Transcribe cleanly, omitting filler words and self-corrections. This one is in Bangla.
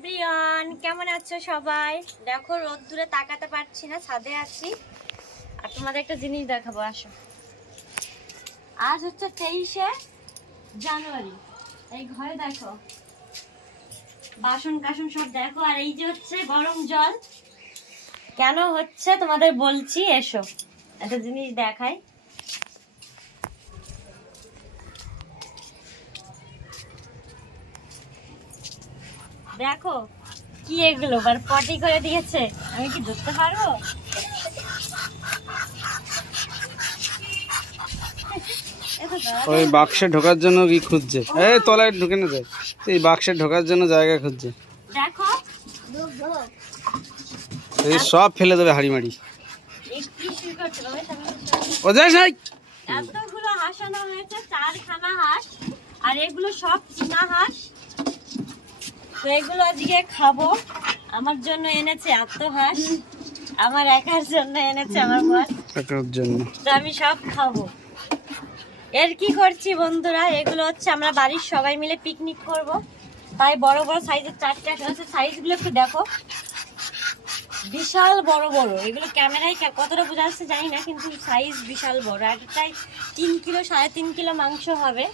এভরিওয়ান, কেমন আছো সবাই? দেখো রোদ্দুরে তাকাতে পারছি না, ছাদে আছি। আর তোমাদের একটা জিনিস দেখাবো, আসো। আজ হচ্ছে 23শে জানুয়ারি। এই ঘরে দেখো বাসন কাসন সব দেখো, আর এই যে হচ্ছে গরম জল। কেন হচ্ছে তোমাদের বলছি, এসো একটা জিনিস দেখাই। দেখো কি এগুলো, পটি করে দিয়েছে, আমি কি ধরতে পারবো? ওই বাক্সে ঢোকার জন্য কি খুঁজছে? এই তলায় ঢুকে না যায়, এই বাক্সে ঢোকার জন্য জায়গা খুঁজছে। দেখো এই সব ফেলে দেবে হাড়ি মাড়ি। ও যাই যাই। এতগুলো হাঁস আনা হয়েছে, 4খানা হাঁস, আর এগুলো সব চীনা হাঁস। তো এগুলো আজকে খাবো। আমার জন্য এনেছে এত হাঁস, আমার একার জন্য এনেছে আমার বর, একার জন্য। তো আমি সব খাবো। এর কি করছি বন্ধুরা, এগুলো হচ্ছে আমরা বাড়ির সবাই মিলে পিকনিক করব, তাই বড় বড় সাইজের 4টা আছে। সাইজগুলো একটু দেখো, বিশাল বড় বড়। এগুলো ক্যামেরায় কতটা বোঝা যাচ্ছে জানি না, কিন্তু সাইজ বিশাল বড়। একটাই 3 কিলো 3.5 কিলো মাংস হবে।